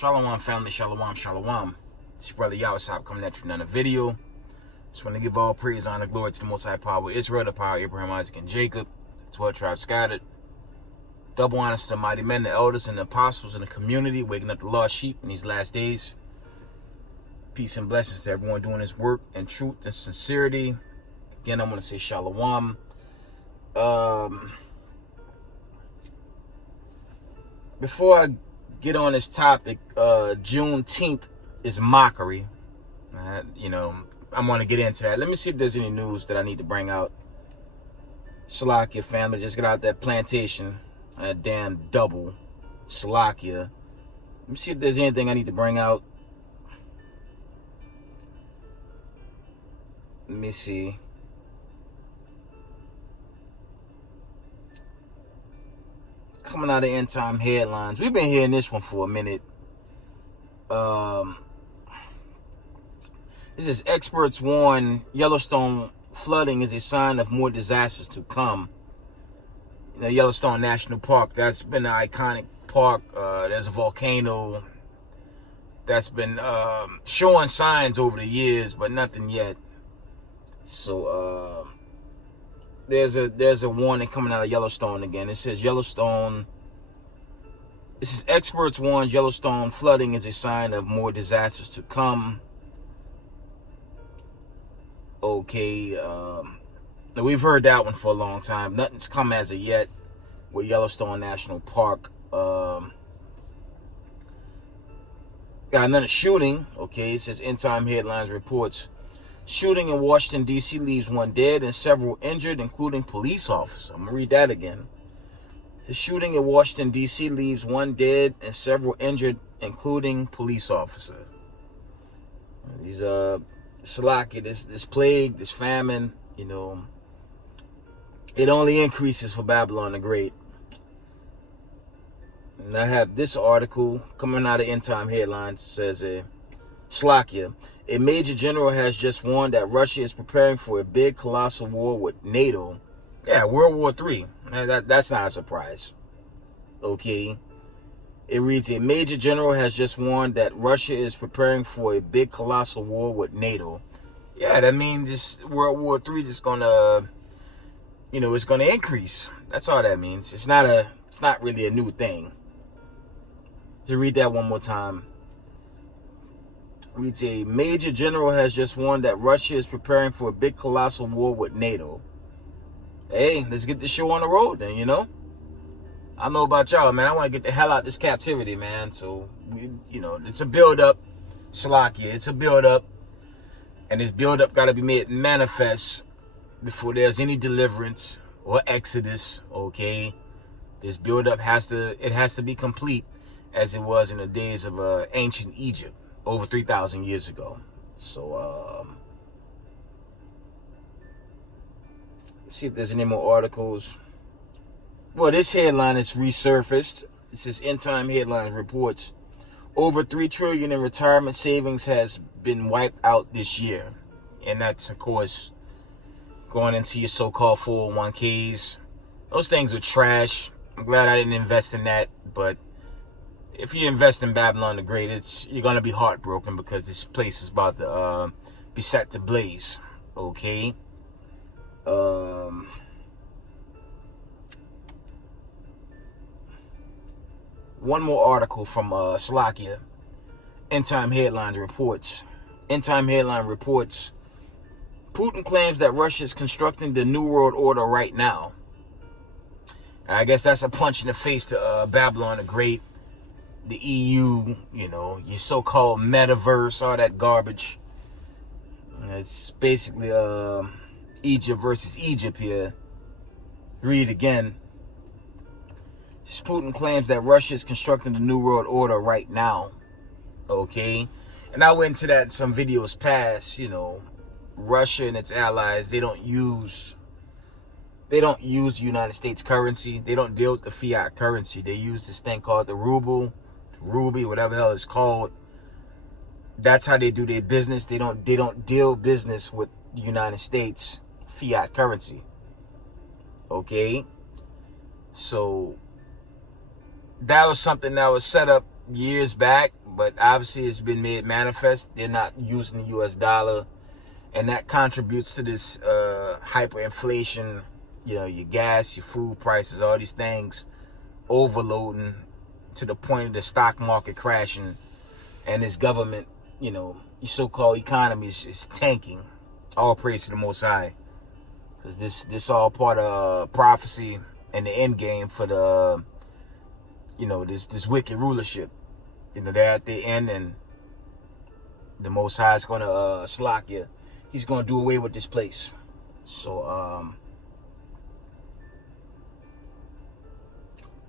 Shalom family, shalom, shalom. It's your brother Yahweh coming at you with another video. Just want to give all praise, honor, glory to the Most High Power, Israel, the power of Abraham, Isaac, and Jacob, 12 tribes scattered. Double honor to the mighty men, the elders, and the apostles in the community, waking up the lost sheep in these last days. Peace and blessings to everyone doing this work in truth and sincerity. Again, I'm going to say shalom. Before I get on this topic, Juneteenth is mockery. I'm going to get into that. Let me see if there's any news that I need to bring out. Salakia family, just get out that plantation. That damn double. Salakia. Let me see if there's anything I need to bring out. Let me see. Coming out of end time headlines. We've been hearing this one for a minute. This is experts warn Yellowstone flooding is a sign of more disasters to come. You know, Yellowstone National Park, that's been an iconic park. There's a volcano that's been showing signs over the years, but nothing yet. So there's a warning coming out of Yellowstone again. It says Yellowstone. This is experts warn Yellowstone flooding is a sign of more disasters to come. Okay, we've heard that one for a long time. Nothing's come as of yet with Yellowstone National Park. Got another shooting. Okay, it says end time headlines reports. Shooting in Washington, D.C. leaves one dead and several injured, including police officer. I'm going to read that again. The shooting in Washington, D.C. leaves one dead and several injured, including police officer. These, Salaki, this plague, this famine, you know, it only increases for Babylon the Great. And I have this article coming out of end time headlines. It says, Slovakia, a major general has just warned that Russia is preparing for a big colossal war with NATO. Yeah, World War III. That's not a surprise. Okay. It reads, a major general has just warned that Russia is preparing for a big colossal war with NATO. Yeah, that means this World War III is gonna, it's gonna increase. That's all that means. It's not really a new thing. To read that one more time. Reads, a major general has just warned that Russia is preparing for a big colossal war with NATO. Hey, let's get this show on the road then, I don't know about y'all, man. I want to get the hell out of this captivity, man. So, it's a build-up. Salakia, it's a build-up. And this build-up got to be made manifest before there's any deliverance or exodus, okay? This build-up has to be complete as it was in the days of ancient Egypt over 3,000 years ago. So, let's see if there's any more articles. Well, this headline is resurfaced. It says end time headlines reports over $3 trillion in retirement savings has been wiped out this year. And that's, of course, going into your so-called 401ks. Those things are trash. I'm glad I didn't invest in that. But if you invest in Babylon the Great, you're going to be heartbroken because this place is about to be set to blaze. Okay? One more article from Slovakia. End time headlines reports. End time headline reports. Putin claims that Russia is constructing the New World Order right now. I guess that's a punch in the face to Babylon the Great, the EU, your so-called metaverse, all that garbage. It's basically Egypt versus Egypt here. Read again. Putin claims that Russia is constructing the New World Order right now. Okay? And I went into that in some videos past. Russia and its allies, they don't use the United States currency. They don't deal with the fiat currency. They use this thing called the ruble, ruby, whatever the hell it's called. That's how they do their business. They don't deal business with the United States fiat currency. Okay? So that was something that was set up years back but obviously it's been made manifest. They're not using the US dollar, and that contributes to this hyperinflation. You know, your gas, your food prices, all these things overloading to the point of the stock market crashing, and this government, you know, your so-called economy is tanking. All praise to the Most High, because this all part of prophecy and the end game for the, you know, this wicked rulership. You know, they're at the end, and the Most High is going to slack you. He's going to do away with this place. So,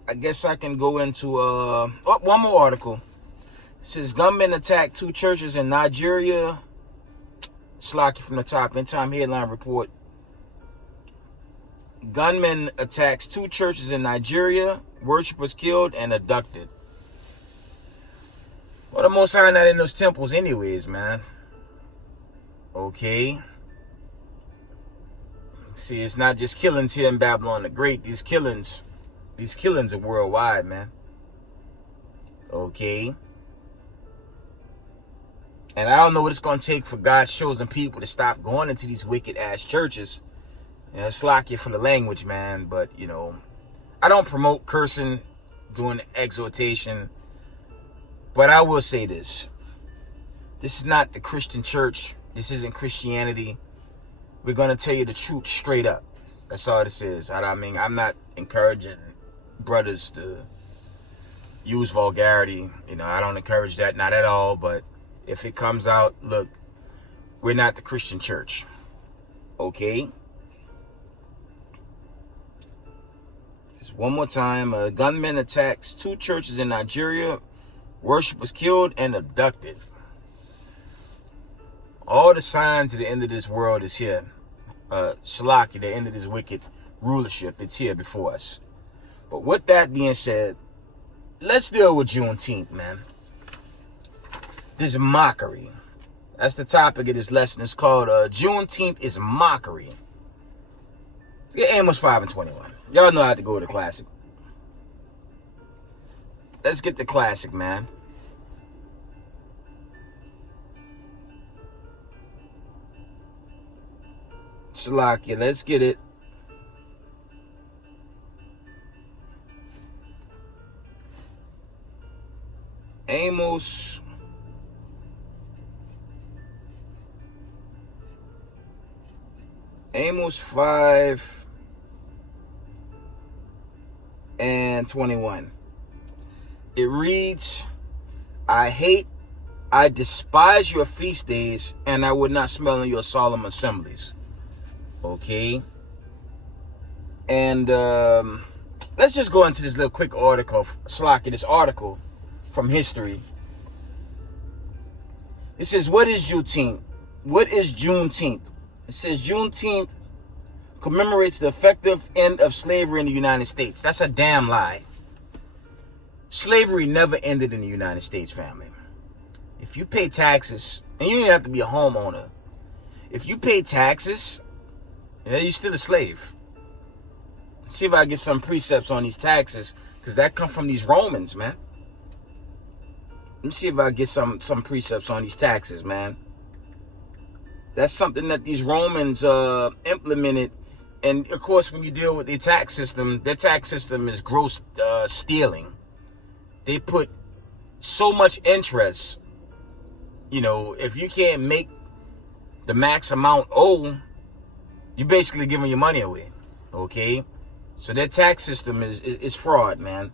I guess I can go into one more article. It says gunmen attack 2 churches in Nigeria. Slack you from the top. End time headline report. Gunman attacks 2 churches in Nigeria. Worshippers killed and abducted. Well, the Most High not in those temples anyways, man. Okay. See, it's not just killings here in Babylon the Great. These killings are worldwide, man. Okay. And I don't know what it's going to take for God's chosen people to stop going into these wicked ass churches. And it's like you for the language, man. But, you know, I don't promote cursing, doing exhortation. But I will say this. This is not the Christian church. This isn't Christianity. We're going to tell you the truth straight up. That's all this is. I mean, I'm not encouraging brothers to use vulgarity. You know, I don't encourage that. Not at all. But if it comes out, look, we're not the Christian church. Okay? Just one more time. A gunman attacks 2 churches in Nigeria. Worship was killed and abducted. All the signs of the end of this world is here. Shalaki, the end of this wicked rulership, it's here before us. But with that being said, let's deal with Juneteenth, man. This is mockery. That's the topic of this lesson. It's called Juneteenth is mockery. Let's get Amos 5 and 21. Y'all know how to go to the classic. Let's get the classic, man. Shalakia, let's get it. Amos 5 and 21. It reads, I despise your feast days, and I would not smell in your solemn assemblies. Okay. And let's just go into this little quick article, this article from history. It says, what is Juneteenth? What is Juneteenth? It says Juneteenth commemorates the effective end of slavery in the United States. That's a damn lie. Slavery never ended in the United States, family. If you pay taxes, and you don't even have to be a homeowner. If you pay taxes, yeah, you're still a slave. See if I get some precepts on these taxes, because that come from these Romans, man. Let me see if I get some precepts on these taxes, man. That's something that these Romans implemented. And, of course, when you deal with their tax system is gross stealing. They put so much interest. You know, if you can't make the max amount owed, you're basically giving your money away. Okay? So their tax system is fraud, man.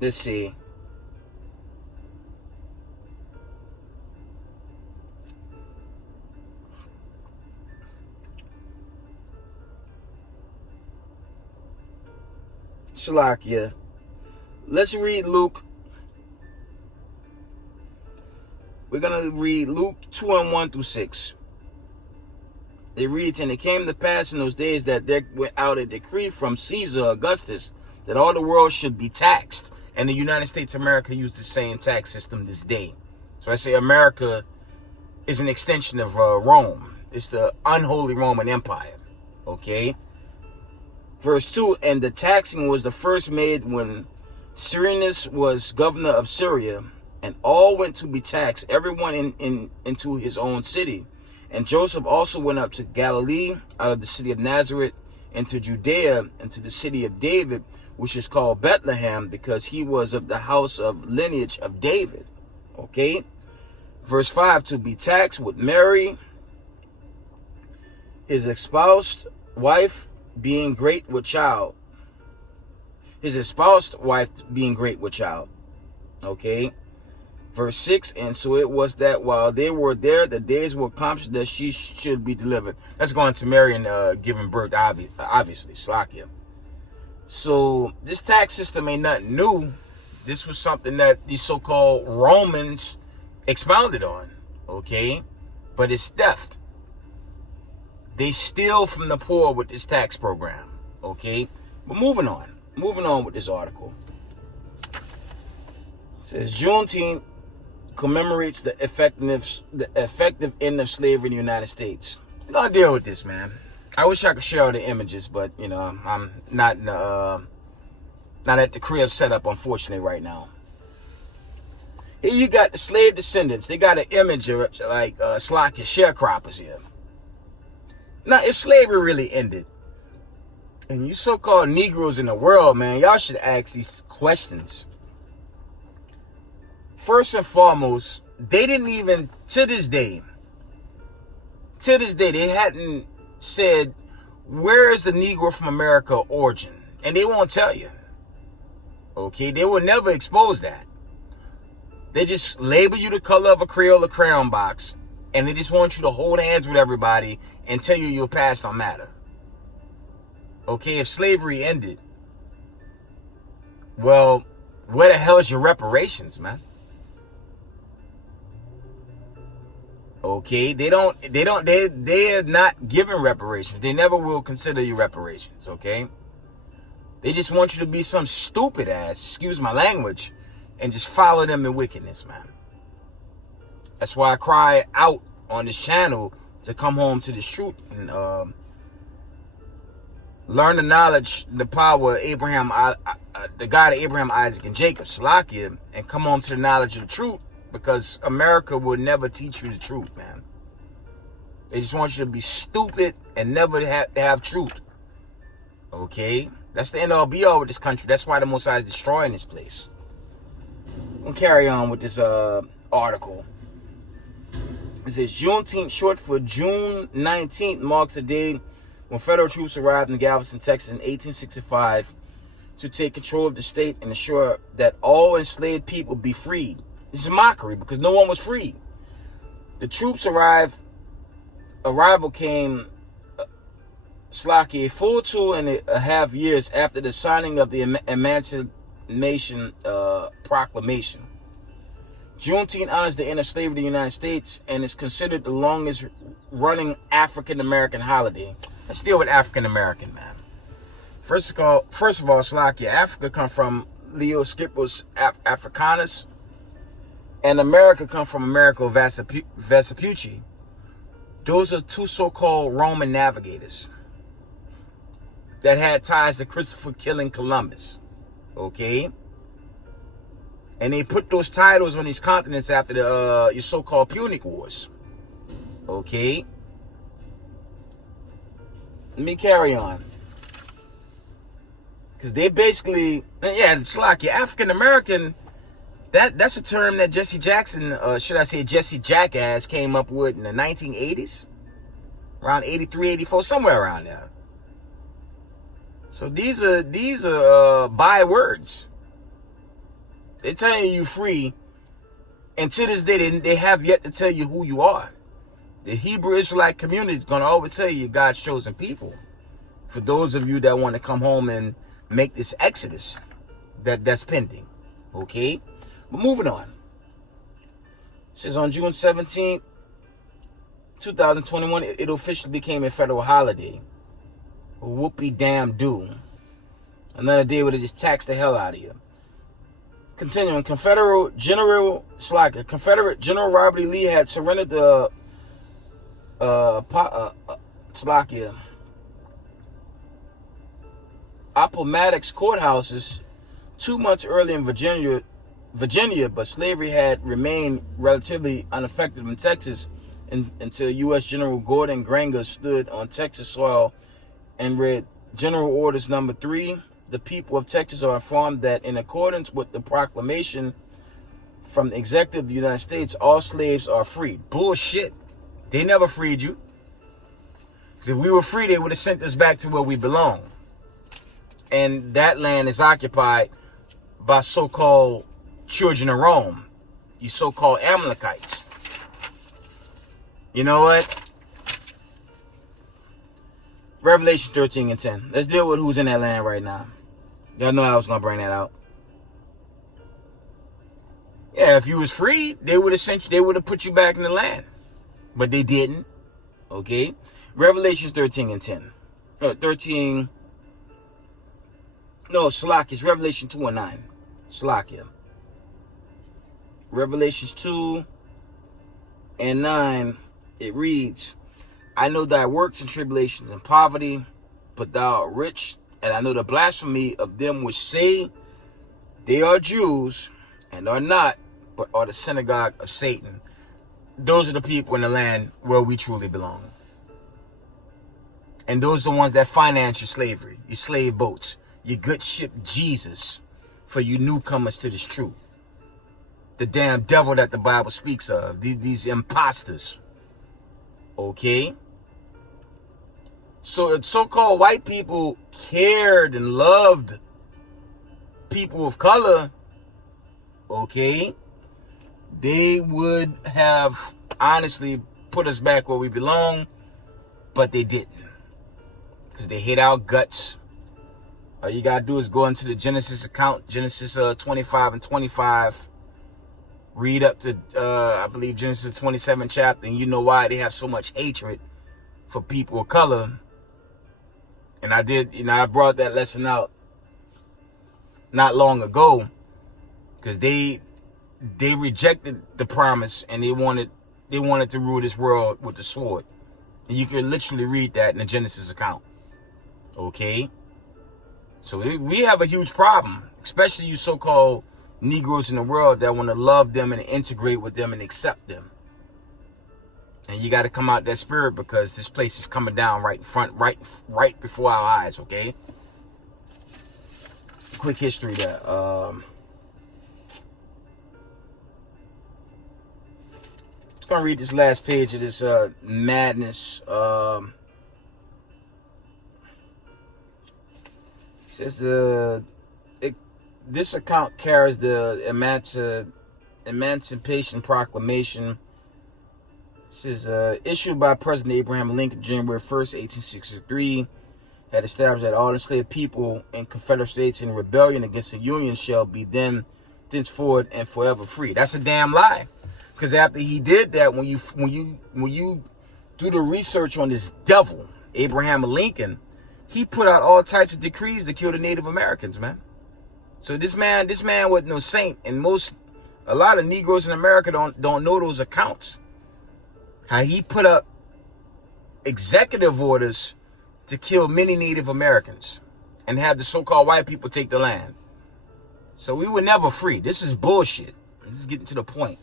Let's see. Shalakia. Let's read Luke. We're going to read Luke 2 and 1 through 6. It reads, and it came to pass in those days that there went out a decree from Caesar Augustus that all the world should be taxed. And the United States of America used the same tax system this day. So I say America is an extension of Rome. It's the unholy Roman Empire. Okay? Verse 2, and the taxing was the first made when Cyrenus was governor of Syria, and all went to be taxed, everyone into his own city. And Joseph also went up to Galilee, out of the city of Nazareth, into Judea, into the city of David, which is called Bethlehem, because he was of the house of lineage of David. Okay? Verse 5, to be taxed with Mary, his espoused wife, being great with child. His espoused wife being great with child. Okay? Verse 6, and so it was that while they were there, the days were accomplished that she should be delivered. That's going to Mary and giving birth, obviously, Slakia. So this tax system ain't nothing new. This was something that these so-called Romans expounded on, okay? But it's theft. They steal from the poor with this tax program, okay? But moving on with this article. It says Juneteenth commemorates the effective end of slavery in the United States. I'm gonna deal with this, man. I wish I could share all the images, but you know, I'm not in the, not at the crib setup, unfortunately, right now. Here you got the slave descendants. They got an image of like Slakia sharecroppers here. Now, if slavery really ended, and you so-called Negroes in the world, man, y'all should ask these questions. First and foremost, they didn't even, to this day, they hadn't said, where is the Negro from America origin? And they won't tell you. Okay, they will never expose that. They just label you the color of a Crayola crayon box, and they just want you to hold hands with everybody and tell you your past don't matter. Okay, if slavery ended, well, where the hell is your reparations, man? Okay, they're not giving reparations. They never will consider you reparations, okay? They just want you to be some stupid ass, excuse my language, and just follow them in wickedness, man. That's why I cry out on this channel to come home to this truth and learn the knowledge, the power of Abraham, the God of Abraham, Isaac, and Jacob, Salakia, and come home to the knowledge of the truth, because America will never teach you the truth, man. They just want you to be stupid and never have truth. Okay? That's the end all be all with this country. That's why the Most High is destroying this place. I'm going to carry on with this article. It says Juneteenth, short for June 19th, marks a day when federal troops arrived in Galveston, Texas in 1865 to take control of the state and ensure that all enslaved people be freed. This is mockery because no one was free. The troops' arrival came Slakia a full 2.5 years after the signing of the Emancipation Proclamation. Juneteenth honors the end of slavery in the United States and is considered the longest running African American holiday. Let's deal with African American, man. First of all, Slakia, Africa come from Leo Scipios Africanus, and America come from Americo Vespucci. Those are two so-called Roman navigators that had ties to Christopher killing Columbus. Okay? And they put those titles on these continents after the your so-called Punic Wars. Okay? Let me carry on. Because they basically, yeah, it's like your African American, that's a term that Jesse Jackson, should I say Jesse Jackass, came up with in the 1980s. Around 83, 84, somewhere around there. So these are bywords. They're telling you free, and to this day, they have yet to tell you who you are. The Hebrew Israelite community is going to always tell you you're God's chosen people. For those of you that want to come home and make this exodus that's pending. Okay? But moving on. It says on June 17th, 2021, it officially became a federal holiday. Whoopie damn do. Another day where they just tax the hell out of you. Continuing, Confederate General Robert E. Lee had surrendered the Appomattox courthouses 2 months earlier in Virginia, but slavery had remained relatively unaffected in Texas until U.S. General Gordon Granger stood on Texas soil and read General Orders Number 3. The people of Texas are informed that in accordance with the proclamation from the executive of the United States, all slaves are free. Bullshit. They never freed you. Because if we were free, they would have sent us back to where we belong. And that land is occupied by so-called children of Rome. You so-called Amalekites. You know what? Revelation 13 and 10. Let's deal with who's in that land right now. Y'all know I was going to bring that out. Yeah, if you was free, they would have sent you, they would have put you back in the land. But they didn't. Okay? Revelation 13 and 10. 13. No, Slack is Revelation 2 and 9. Slakia. Revelations 2 and 9, it reads, I know thy works and tribulations and poverty, but thou art rich, and I know the blasphemy of them which say they are Jews and are not, but are the synagogue of Satan. Those are the people in the land where we truly belong. And those are the ones that finance your slavery, your slave boats, your good ship Jesus, for you newcomers to this truth. The damn devil that the Bible speaks of, these imposters. Okay? So the so-called white people cared and loved people of color, okay? They would have honestly put us back where we belong, but they didn't. Because they hate our guts. All you got to do is go into the Genesis account, Genesis 25 and 25. Read up to, I believe, Genesis 27 chapter, and you know why they have so much hatred for people of color. And I did, I brought that lesson out not long ago, because they rejected the promise and they wanted to rule this world with the sword. And you can literally read that in the Genesis account. Okay? So we have a huge problem, especially you so-called Negroes in the world that want to love them and integrate with them and accept them. And you got to come out that spirit, because this place is coming down right in front, right before our eyes, okay? Quick history there. I'm just going to read this last page of this madness. It says this account carries the Emancipation Proclamation. This is issued by President Abraham Lincoln January 1st, 1863. Had established that all enslaved people in Confederate states in rebellion against the Union shall be thenceforward and forever free. That's a damn lie. Because after he did that, when you do the research on this devil, Abraham Lincoln, he put out all types of decrees to kill the Native Americans, man. So this man was no saint, and a lot of Negroes in America don't know those accounts. How he put up executive orders to kill many Native Americans and have the so-called white people take the land. So we were never free. This is bullshit. I'm just getting to the point.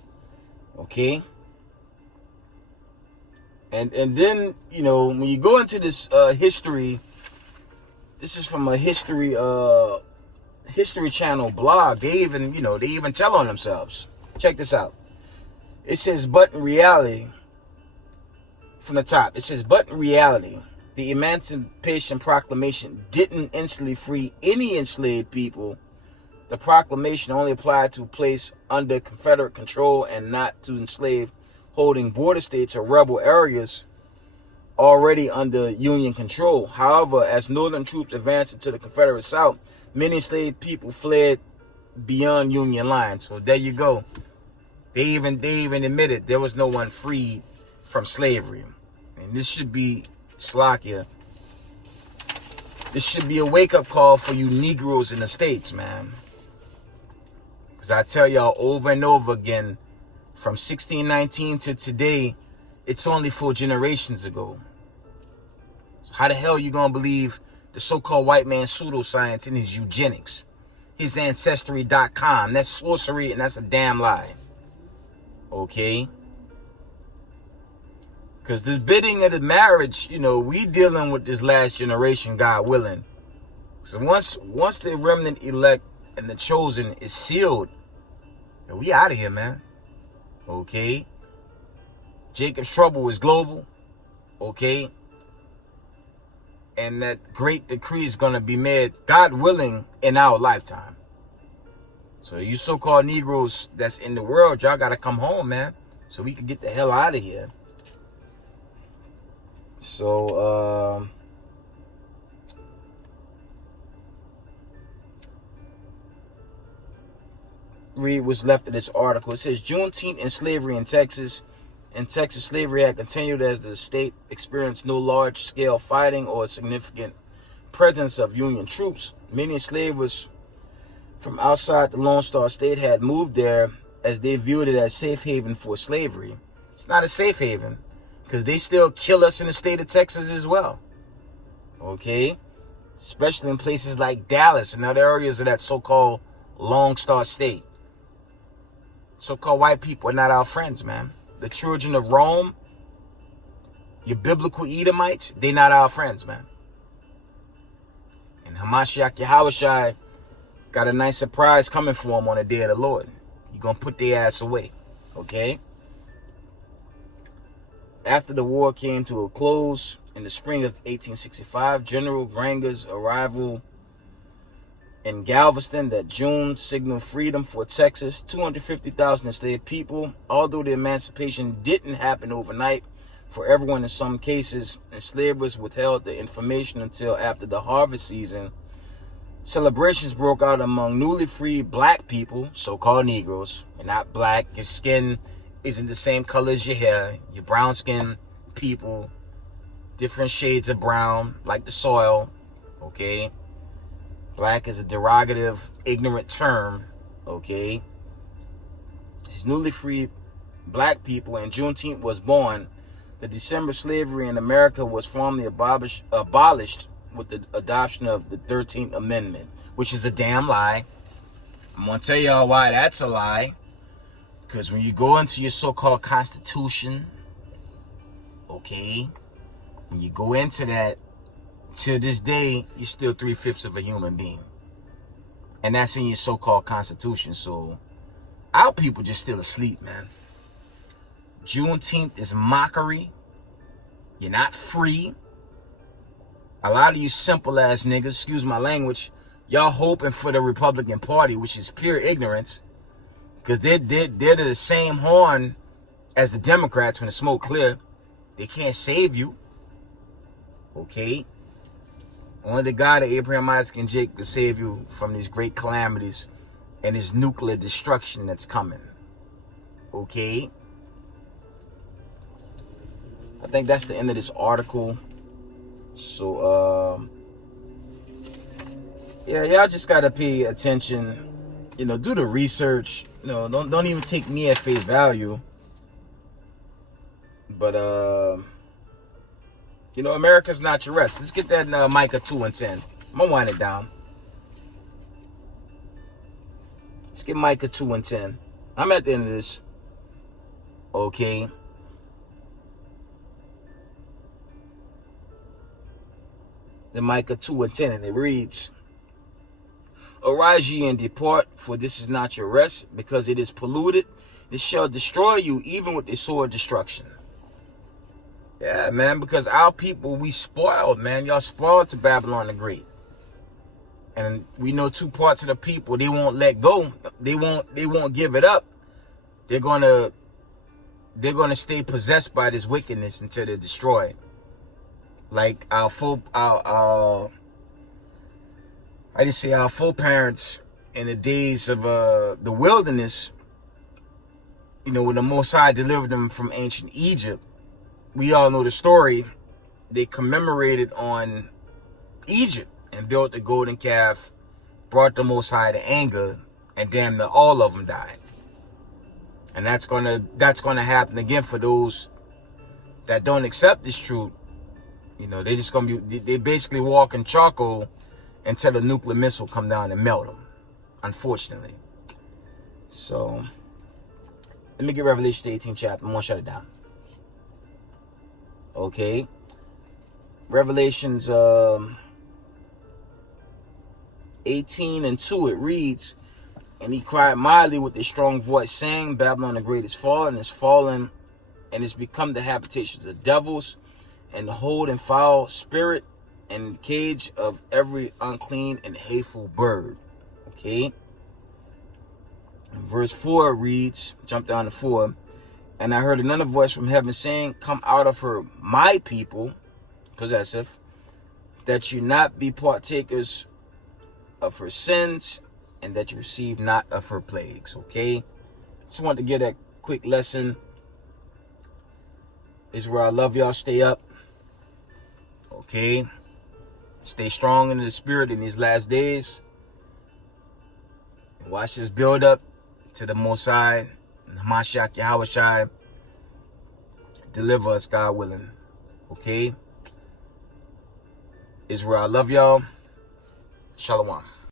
Okay? And then, when you go into this history, this is from a history channel blog. They even tell on themselves. Check this out. It says, but in reality, from the top, it says, but in reality, the Emancipation Proclamation didn't instantly free any enslaved people. The proclamation only applied to a place under Confederate control and not to enslaved holding border states or rebel areas already under Union control. However, as Northern troops advanced into the Confederate South, many enslaved people fled beyond Union lines. So there you go. They even admitted there was no one freed from slavery. And this should be Slakia. This should be a wake-up call for you Negroes in the States, man. Because I tell y'all over and over again, from 1619 to today, it's only 4 generations ago. How the hell you gonna believe the so-called white man's pseudoscience and his eugenics? his ancestry.com. That's sorcery, and that's a damn lie. Okay? Because this bidding of the marriage, we dealing with this last generation, God willing. So once the remnant elect and the chosen is sealed, we out of here, man. Okay? Jacob's trouble is global. Okay? And that great decree is going to be made, God willing, in our lifetime. So you so-called Negroes that's in the world, y'all got to come home, man. So we can get the hell out of here. So, read what's left of this article. It says, Juneteenth and slavery in Texas. In Texas, slavery had continued as the state experienced no large-scale fighting or significant presence of Union troops. Many enslavers from outside the Lone Star State had moved there as they viewed it as safe haven for slavery. It's not a safe haven, because they still kill us in the state of Texas as well. Okay? Especially in places like Dallas and other areas of that so-called Lone Star State. So-called white people are not our friends, man. The children of Rome, your biblical Edomites, they not our friends, man. And Hamashiach Yahushai got a nice surprise coming for them on the day of the Lord. You're going to put their ass away. Okay? After the war came to a close in the spring of 1865, General Granger's arrival in Galveston that June signaled freedom for Texas. 250,000 enslaved people. Although the emancipation didn't happen overnight for everyone, in some cases, enslavers withheld the information until after the harvest season. Celebrations broke out among newly freed black people, so-called Negroes. You're not black. Your skin isn't the same color as your hair. Your brown-skinned people, different shades of brown, like the soil. Okay? Black is a derogative, ignorant term, okay? These newly freed black people, and Juneteenth was born. The December slavery in America was formally abolished with the adoption of the 13th Amendment, which is a damn lie. I'm going to tell y'all why that's a lie. Because when you go into your so-called Constitution, okay, when you go into that, to this day, you're still 3/5 of a human being. And that's in your so-called Constitution. So, our people just still asleep, man. Juneteenth is mockery. You're not free. A lot of you simple-ass niggas, excuse my language, y'all hoping for the Republican Party, which is pure ignorance. Because they're the same horn as the Democrats when the smoke clear. They can't save you. Okay? Only the God of Abraham, Isaac, and Jacob can save you from these great calamities and this nuclear destruction that's coming. Okay? I think that's the end of this article. So, yeah, y'all just gotta pay attention. Do the research. Don't even take me at face value. But, America's not your rest. Let's get that Micah 2:10. I'm going to wind it down. Let's get Micah 2:10. I'm at the end of this. Okay. The Micah 2:10, and it reads, Arise ye and depart, for this is not your rest, because it is polluted. It shall destroy you, even with the sword of destruction. Yeah, man, because our people, we spoiled, man. Y'all spoiled to Babylon the Great. And we know two parts of the people, they won't let go. They won't give it up. They're gonna stay possessed by this wickedness until they're destroyed. Like our foreparents in the days of the wilderness, when the Most High delivered them from ancient Egypt. We all know the story. They commemorated on Egypt and built the golden calf, brought the Most High to anger, and damn near all of them died. And that's gonna happen again for those that don't accept this truth. They just gonna be, they basically walk in charcoal until a nuclear missile come down and melt them. unfortunately. So, let me get Revelation 18 chapter. I'm going to shut it down. Okay. Revelations 18 and 2, it reads, and he cried mightily with a strong voice, saying, Babylon the great is fallen, and is become the habitations of devils, and the hold and foul spirit, and the cage of every unclean and hateful bird. Okay. Verse 4 reads, jump down to 4, and I heard another voice from heaven saying, come out of her, my people, possessive, that you not be partakers of her sins, and that you receive not of her plagues. Okay. Just wanted to get that quick lesson. This is where I love y'all. Stay up. Okay. Stay strong in the spirit in these last days. And watch this build up to the Most High, Mashiach Yahushai. Deliver us, God willing. Okay. Israel, I love y'all. Shalom.